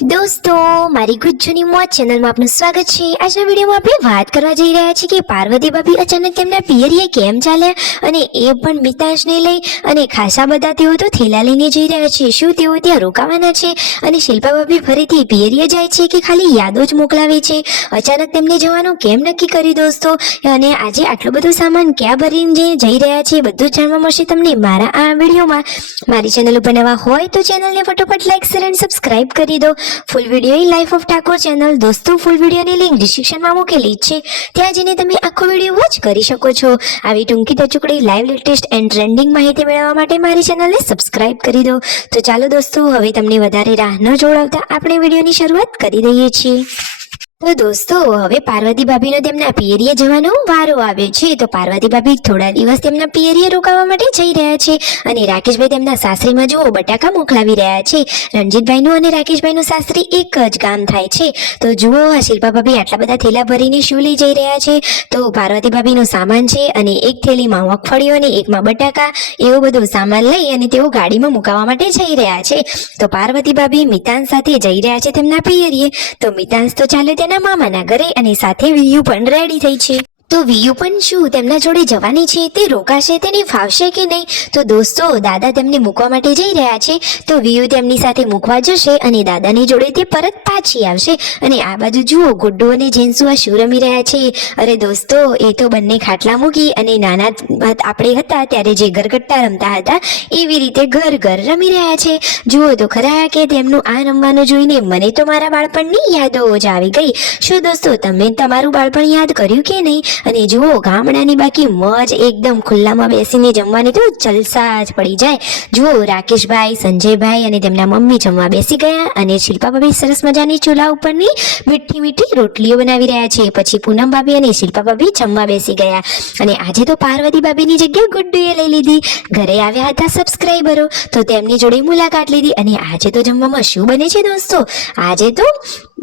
દોસ્તો, મારી ગુજ્જુની મોજ ચેનલમાં આપનું સ્વાગત છે। આજના વિડીયોમાં આપણે વાત કરવા જઈ રહ્યા છીએ કે પાર્વતી ભાભી અચાનક તેમના પિયરીએ કેમ ચાલ્યા અને એ પણ મિતાંશને લઈ અને ખાસા બધા તેઓ તો થેલા લઈને જઈ રહ્યા છે। શું તેઓ ત્યાં રોકાવાના છે અને શિલ્પા ભાભી ફરીથી પિયરીએ જાય છે કે ખાલી યાદો જ મોકલાવે છે? અચાનક તેમને જવાનું કેમ નક્કી કર્યું દોસ્તો? અને આજે આટલો બધો સામાન ક્યાં ભરીને જઈ રહ્યા છે બધું જાણવા મળશે તમને મારા આ વિડીયોમાં। મારી ચેનલ ઉપર નવા હોય તો ચેનલને ફટોફટ લાઈક શેર અને સબસ્ક્રાઇબ કરી દો। Full video life of Thakor channel દોસ્તો, ફૂલ વિડીયોની લિંક ડિસ્ક્રિપ્શનમાં મૂકેલી છે, ત્યાં જઈને તમે આખો વિડીયો વોચ કરી શકો છો। આવી ટૂંકી ટચુકડી લાઈવ લેટેસ્ટ એન્ડ ટ્રેન્ડિંગ માહિતી મેળવવા માટે મારી ચેનલને સબસ્ક્રાઇબ કરી દો। તો ચાલો દોસ્તો, હવે તમને વધારે રાહ ન જોડાવતા આપણે વિડીયોની શરૂઆત કરી દઈએ છીએ। તો દોસ્તો, હવે પાર્વતી ભાભીનો તેમના પિયરીએ જવાનો વારો આવ્યો છે। તો પાર્વતી ભાભી થોડા દિવસ તેમના પિયરીએ રોકાવા માટે જઈ રહ્યા છે અને રાકેશભાઈ તેમના સાસરીમાં જુઓ બટાકા મોકલાવી રહ્યા છે। રણજીતભાઈનું અને રાકેશભાઈનું સાસરી એક જ ગામ થાય છે। તો જુઓ, આ શિલ્પા ભાભી આટલા બધા થેલા ભરીને શું લઈ જઈ રહ્યા છે? તો પાર્વતી ભાભીનો સામાન છે અને એક થેલીમાં મગફળીઓ અને એકમાં બટાકા, એવો બધો સામાન લઈ અને તેઓ ગાડીમાં મુકાવવા માટે જઈ રહ્યા છે। તો પાર્વતી ભાભી મિતાંશ સાથે જઈ રહ્યા છે તેમના પિયરીએ। તો મિતાંશ તો ચાલે તેના મામાના ઘરે અને સાથે વિયુ પણ રેડી થઈ છે। તો વિયુ પણ શું તેમના જોડે જવાની છે? તે રોકાશે, તેને ફાવશે કે નહીં? તો દોસ્તો, દાદા તેમને મૂકવા માટે જઈ રહ્યા છે। તો વિયુ તેમની સાથે મૂકવા જશે અને દાદાની જોડે તે પરત પાછી આવશે। અને આ બાજુ જુઓ, ગુડ્ડુ અને જેન્સુ આ શું રમી રહ્યા છે? અરે દોસ્તો, એ તો બંને ખાટલા મૂકી અને નાના આપણે હતા ત્યારે જે ગરગટ્ટા રમતા હતા એવી રીતે ઘર ઘર રમી રહ્યા છે। જુઓ તો ખરા કે તેમનું આ રમવાનું જોઈને મને તો મારા બાળપણની યાદો જ આવી ગઈ। શું દોસ્તો, તમે તમારું બાળપણ યાદ કર્યું કે નહીં? અને જુઓ, ગામડાની બાકી મોજ એકદમ ખુલ્લામાં બેસીને જમવાની તો જલસા જ પડી જાય। જુઓ, રાકેશભાઈ, સંજયભાઈ અને તેમના મમ્મી જમવા બેસી ગયા અને શિલ્પા ભાભી સરસ મજાની ચૂલા ઉપરની મીઠી મીઠી રોટલીઓ બનાવી રહ્યા છે। પછી પૂનમ ભાભી અને શિલ્પા ભાભી જમવા બેસી ગયા અને આજે તો પાર્વતી ભાભીની જગ્યા ગુડ્ડુએ લઈ લીધી। ઘરે આવ્યા હતા સબસ્ક્રાઈબરો, તો તેમની જોડે મુલાકાત લીધી અને આજે તો જમવામાં શું બને છે દોસ્તો? આજે તો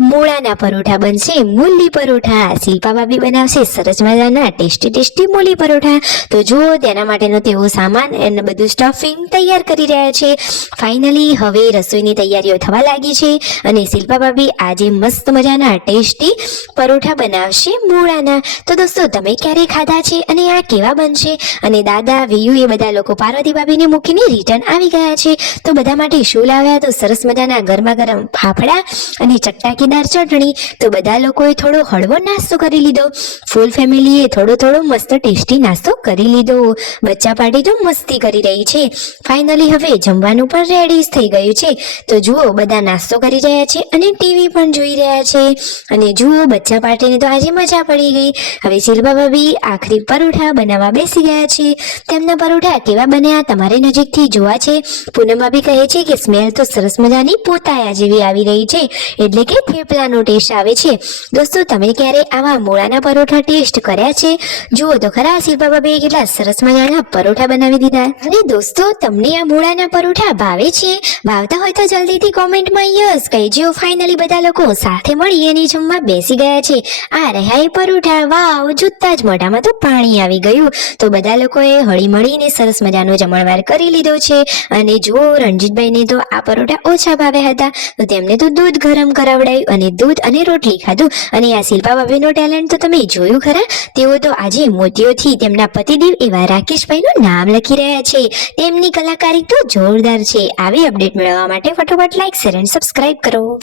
મૂળાના પરોઠા બનશે, મૂલી પરોઠા। શિલ્પા ભાભી બનાવશે સરસ મજાના ટેસ્ટી મૂલી પરોઠા। તો જુઓ, તેના માટેનો તેઓ સામાન અને બધું સ્ટફિંગ તૈયાર કરી રહ્યા છે। ફાઇનલી હવે રસોઈની તૈયારીઓ થવા લાગી છે અને શિલ્પા ભાભી આજે મસ્ત મજાના ટેસ્ટી પરોઠા બનાવશે મૂળાના। તો દોસ્તો, તમે ક્યારે ખાધા છે અને આ કેવા બનશે? અને દાદા, વિયુ એ બધા લોકો પાર્વતી ભાભીને મૂકીને રિટર્ન આવી ગયા છે। તો બધા માટે શું લાવ્યા? તો સરસ મજાના ગરમા ગરમ ફાફડા અને ચટાકેદાર ચટણી। તો બધા લોકોએ થોડો હળવો નાસ્તો કરી લીધો। ફૂલ ફેમિલીએ થોડો મસ્ત ટેસ્ટી નાસ્તો કરી લીધો। બચ્ચા પાર્ટી તો મસ્તી કરી રહી છે। ફાઇનલી હવે જમવાનું પણ રેડી થઈ ગયું છે। તો જુઓ, બધા નાસ્તો કરી રહ્યા છે અને ટીવી પણ જોઈ રહ્યા છે। અને જુઓ, બચ્ચા પાર્ટીને તો આજે મજા પડી ગઈ। હવે શિલ્પા ભાભી આખરી પરોઠા બનાવવા બેસી ગયા છે। તેમના પરોઠા કેવા બન્યા તમારે નજીકથી જોવા છે? પૂનમ ભાભી કહે છે કે સ્મેલ તો સરસ મજાની પોતાયા જેવી આવી રહી છે, એટલે કે થેપલાનો ટેસ્ટ આવે છે। દોસ્તો, તમે ક્યારે આવા મૂળાના પરોઠા ટેસ્ટ કર્યા છે? જુઓ તો ખરા, શિલ્પા ભાભીએ કેટલા સરસ મજાના પરોઠા બનાવી દીધા। અને દોસ્તો, તમને આ મૂળાના પરોઠા ભાવે છે? ભાવતા હોય તો જલ્દીથી કોમેન્ટમાં યસ કહેજો। ફાઇનલી બધા લોકો સાથે મળી અને જમવા બેસી ગયા છે। આ રહ્યા એ પરોઠા, વાવ! જોતા જ મોઢામાં તો પાણી આવી ગયું। તો બધા લોકોએ હળી મળીને સરસ મજાનો જમણવાર કરી લીધો છે। અને જુઓ, રણજીતભાઈને તો આ પરોઠા ઓછા ભાવ્યા હતા, તો તેમને તો દૂધ ગરમ કરાવડાયું અને દૂધ અને રોટલી ખાધું। અને આ શિલ્પા ભાભીનો ટેલેન્ટ તો તમે જોયું ખરા? તેઓ તો આજે મોતીઓથી તેમના પતિદેવ એવા રાકેશભાઈનું નામ લખી રહ્યા છે। તેમની કલાકારી તો જોરદાર છે। આવી અપડેટ મેળવવા માટે ફટોફટ લાઈક શેર અને સબસ્ક્રાઇબ કરો।